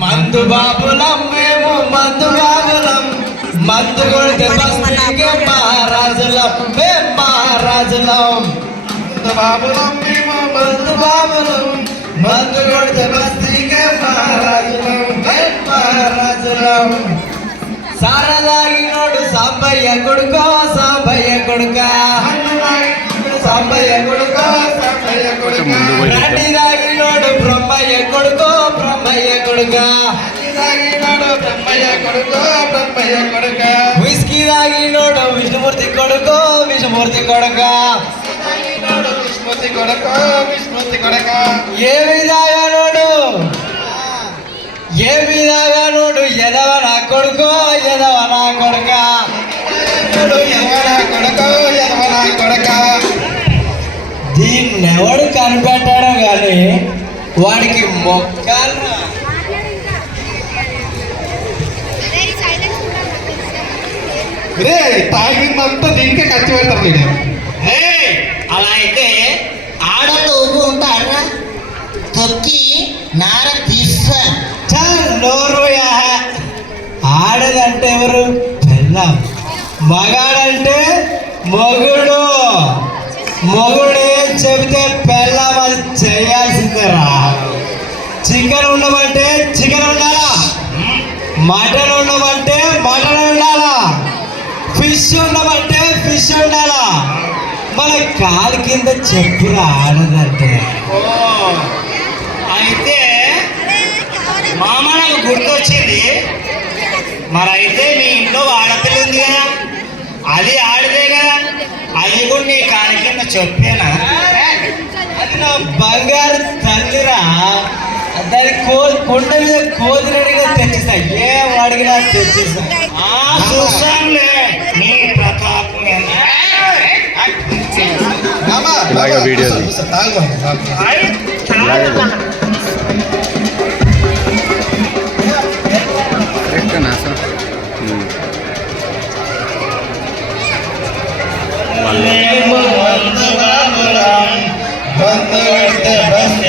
మందు బాబులం మేము మందు బాబులం మందు కొడితే బస్తీకే మహారాజులం మేము మహారాజులం మందు బాబులం మేము మందు బాబులం మందు కొడితే బస్తీకే మహారాజులం మేము మహారాజులం సారదాగినోడు సాంబయ్య కొడుకో సాంబయ్య కొడుక సాంబయ్య కొడుకో సాంబయ్య కొడుక రాణి దాగినోడు బ్రహ్మయ్య కొడుకో బ్రహ్మయ్య కొడుక దాగినోడు బ్రహ్మయ్య కొడుకో బ్రహ్మయ్య కొడుక విస్కీ దాగినోడు విష్ణుమూర్తి కొడుకో విష్ణుమూర్తి కొడుక విష్ణుమూర్తి కొడుకో విష్ణుమూర్తి కొడుక ఏమి దాగానోడు ఏమి దాగానోడు ఎదవ నా కొడుకో ఎదవ నా కొడుక ఎదవ నా కొడుకో ఎదవ నా కొడుక దీన్నెవడు కనిపెట్టాడో కానీ వాడికి మొక్కలు రే తాగిందంతా దీనికే ఖర్చు పెడతారు వీడు అలా అయితే ఆడలు ఊపు ఉంటారా తొక్కి నార తీస్తాను నోరుయా ఆడదంటే ఎవరు పెళ్ళాం మగాడంటే మొగుడు మొగుడు ఏం చెబితే పెళ్ళాం అది చేయాల్సిందేరా చికెన్ ఉండమంటే చికెన్ ఉండాలా మటన్ ఉండమంటే మటన్ ఉండాలా ఫిష్ ఉండమంటే ఫిష్ ఉండాలా మన కాలు కింద చెప్పులు ఆడదంటే అయితే మామ నాకు గుర్తొచ్చింది మరైతే మీ ఇంట్లో ఆడపిల్ల ఉంది కదా అది ఆడదే కదా అది కూడా నీ కాని కింద చెప్పేనా అది నా బంగారు తల్లిరా దాని కొండ మీద కోదినడిగా తెచ్చిస్తా ఏం అడిగినా తెచ్చిస్తా చూస్తానులే నీ ప్రతాపం ఇలాగే వీడియో బంధు